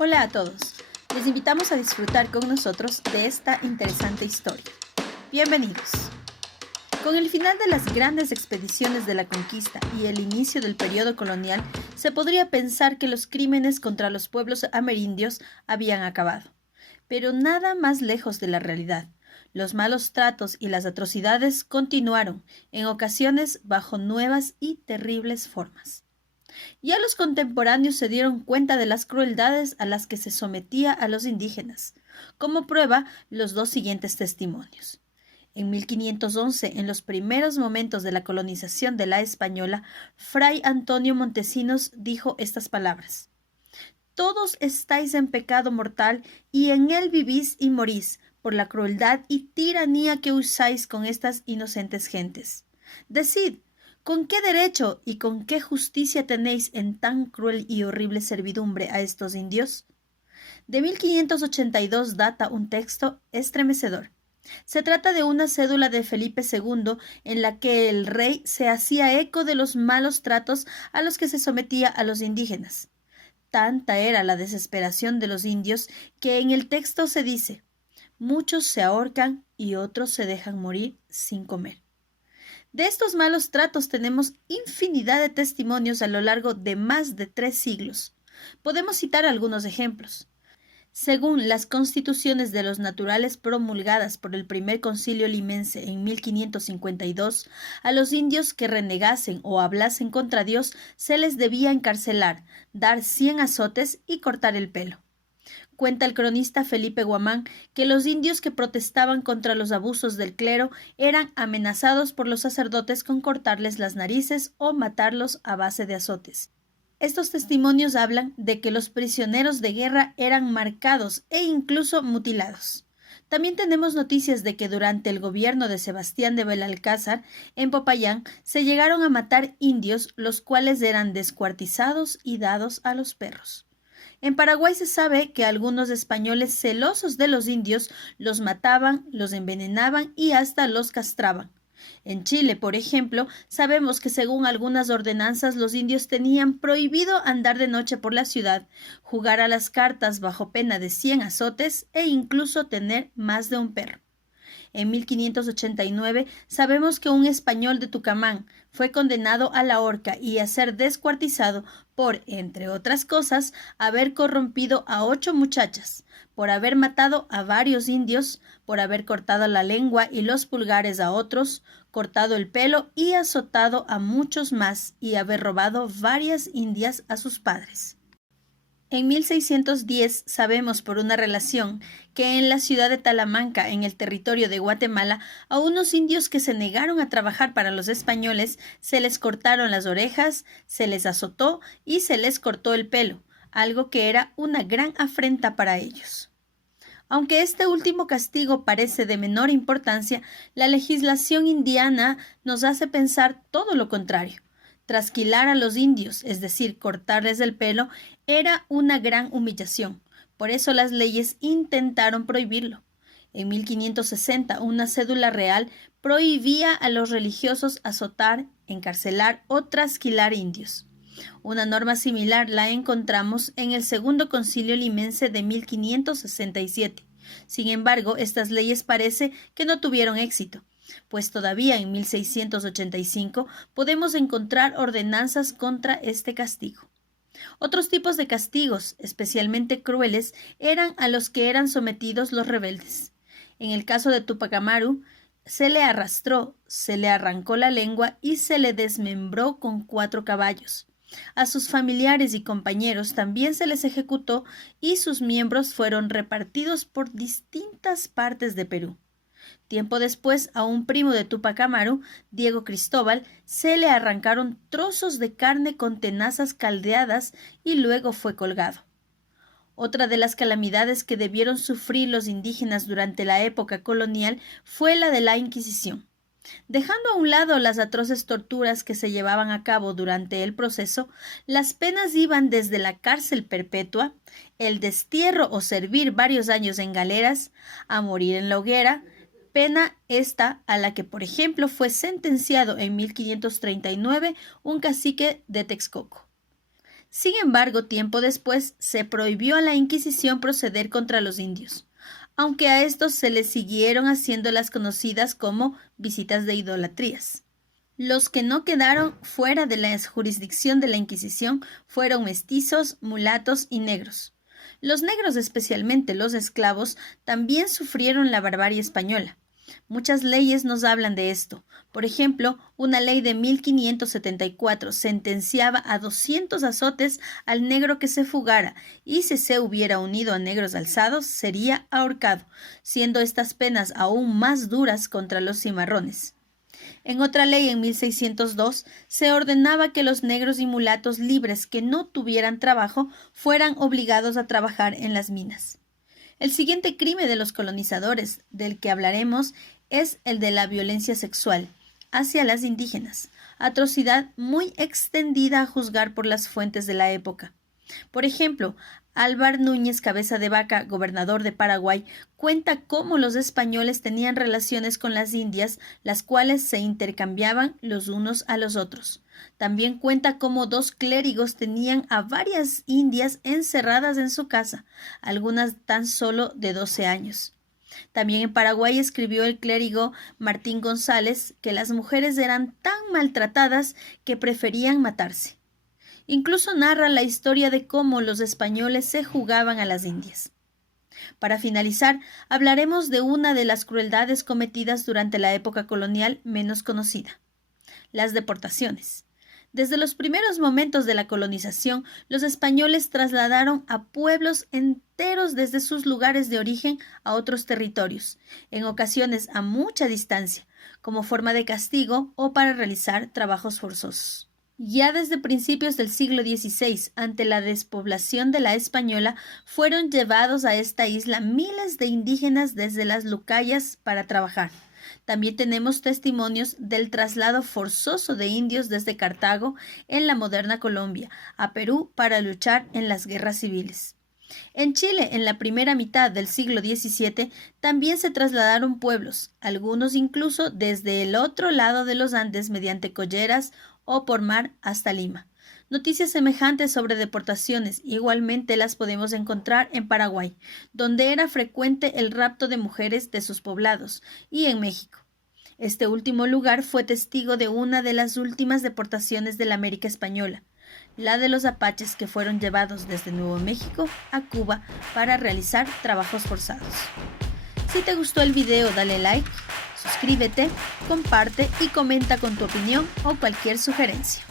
Hola a todos, les invitamos a disfrutar con nosotros de esta interesante historia. Bienvenidos. Con el final de las grandes expediciones de la conquista y el inicio del periodo colonial, se podría pensar que los crímenes contra los pueblos amerindios habían acabado. Pero nada más lejos de la realidad. Los malos tratos y las atrocidades continuaron, en ocasiones bajo nuevas y terribles formas. Ya los contemporáneos se dieron cuenta de las crueldades a las que se sometía a los indígenas. Como prueba, los dos siguientes testimonios. En 1511, en los primeros momentos de la colonización de la Española, Fray Antonio Montesinos dijo estas palabras: «Todos estáis en pecado mortal y en él vivís y morís, por la crueldad y tiranía que usáis con estas inocentes gentes. Decid, ¿con qué derecho y con qué justicia tenéis en tan cruel y horrible servidumbre a estos indios?». De 1582 data un texto estremecedor. Se trata de una cédula de Felipe II en la que el rey se hacía eco de los malos tratos a los que se sometía a los indígenas. Tanta era la desesperación de los indios que en el texto se dice: «Muchos se ahorcan y otros se dejan morir sin comer». De estos malos tratos tenemos infinidad de testimonios a lo largo de más de 3 siglos. Podemos citar algunos ejemplos. Según las constituciones de los naturales promulgadas por el primer concilio limense en 1552, a los indios que renegasen o hablasen contra Dios se les debía encarcelar, dar 100 azotes y cortar el pelo. Cuenta el cronista Felipe Guamán que los indios que protestaban contra los abusos del clero eran amenazados por los sacerdotes con cortarles las narices o matarlos a base de azotes. Estos testimonios hablan de que los prisioneros de guerra eran marcados e incluso mutilados. También tenemos noticias de que durante el gobierno de Sebastián de Belalcázar, en Popayán, se llegaron a matar indios, los cuales eran descuartizados y dados a los perros. En Paraguay se sabe que algunos españoles celosos de los indios los mataban, los envenenaban y hasta los castraban. En Chile, por ejemplo, sabemos que según algunas ordenanzas los indios tenían prohibido andar de noche por la ciudad, jugar a las cartas bajo pena de 100 azotes e incluso tener más de un perro. En 1589 sabemos que un español de Tucumán fue condenado a la horca y a ser descuartizado por, entre otras cosas, haber corrompido a 8 muchachas, por haber matado a varios indios, por haber cortado la lengua y los pulgares a otros, cortado el pelo y azotado a muchos más, y haber robado varias indias a sus padres. En 1610 sabemos por una relación que en la ciudad de Talamanca, en el territorio de Guatemala, a unos indios que se negaron a trabajar para los españoles se les cortaron las orejas, se les azotó y se les cortó el pelo, algo que era una gran afrenta para ellos. Aunque este último castigo parece de menor importancia, la legislación indiana nos hace pensar todo lo contrario. Trasquilar a los indios, es decir, cortarles el pelo, era una gran humillación. Por eso las leyes intentaron prohibirlo. En 1560, una cédula real prohibía a los religiosos azotar, encarcelar o trasquilar indios. Una norma similar la encontramos en el Segundo Concilio Limense de 1567. Sin embargo, estas leyes parece que no tuvieron éxito, pues todavía en 1685 podemos encontrar ordenanzas contra este castigo. Otros tipos de castigos, especialmente crueles, eran a los que eran sometidos los rebeldes. En el caso de Túpac Amaru, se le arrastró, se le arrancó la lengua y se le desmembró con 4 caballos. A sus familiares y compañeros también se les ejecutó y sus miembros fueron repartidos por distintas partes de Perú. Tiempo después, a un primo de Túpac Amaru, Diego Cristóbal, se le arrancaron trozos de carne con tenazas caldeadas y luego fue colgado. Otra de las calamidades que debieron sufrir los indígenas durante la época colonial fue la de la Inquisición. Dejando a un lado las atroces torturas que se llevaban a cabo durante el proceso, las penas iban desde la cárcel perpetua, el destierro o servir varios años en galeras, a morir en la hoguera, pena esta a la que, por ejemplo, fue sentenciado en 1539 un cacique de Texcoco. Sin embargo, tiempo después se prohibió a la Inquisición proceder contra los indios, aunque a estos se les siguieron haciendo las conocidas como visitas de idolatrías. Los que no quedaron fuera de la jurisdicción de la Inquisición fueron mestizos, mulatos y negros. Los negros, especialmente los esclavos, también sufrieron la barbarie española. Muchas leyes nos hablan de esto. Por ejemplo, una ley de 1574 sentenciaba a 200 azotes al negro que se fugara y si se hubiera unido a negros alzados sería ahorcado, siendo estas penas aún más duras contra los cimarrones. En otra ley, en 1602, se ordenaba que los negros y mulatos libres que no tuvieran trabajo fueran obligados a trabajar en las minas. El siguiente crimen de los colonizadores, del que hablaremos, es el de la violencia sexual hacia las indígenas, atrocidad muy extendida a juzgar por las fuentes de la época. Por ejemplo, Álvar Núñez Cabeza de Vaca, gobernador de Paraguay, cuenta cómo los españoles tenían relaciones con las indias, las cuales se intercambiaban los unos a los otros. También cuenta cómo 2 clérigos tenían a varias indias encerradas en su casa, algunas tan solo de 12 años. También en Paraguay escribió el clérigo Martín González que las mujeres eran tan maltratadas que preferían matarse. Incluso narra la historia de cómo los españoles se jugaban a las indias. Para finalizar, hablaremos de una de las crueldades cometidas durante la época colonial menos conocida: las deportaciones. Desde los primeros momentos de la colonización, los españoles trasladaron a pueblos enteros desde sus lugares de origen a otros territorios, en ocasiones a mucha distancia, como forma de castigo o para realizar trabajos forzosos. Ya desde principios del siglo XVI, ante la despoblación de la Española, fueron llevados a esta isla miles de indígenas desde las Lucayas para trabajar. También tenemos testimonios del traslado forzoso de indios desde Cartago, en la moderna Colombia, a Perú para luchar en las guerras civiles. En Chile, en la primera mitad del siglo XVII, también se trasladaron pueblos, algunos incluso desde el otro lado de los Andes mediante colleras o por mar hasta Lima. Noticias semejantes sobre deportaciones igualmente las podemos encontrar en Paraguay, donde era frecuente el rapto de mujeres de sus poblados, y en México. Este último lugar fue testigo de una de las últimas deportaciones de la América Española, la de los apaches que fueron llevados desde Nuevo México a Cuba para realizar trabajos forzados. Si te gustó el video, dale like, suscríbete, comparte y comenta con tu opinión o cualquier sugerencia.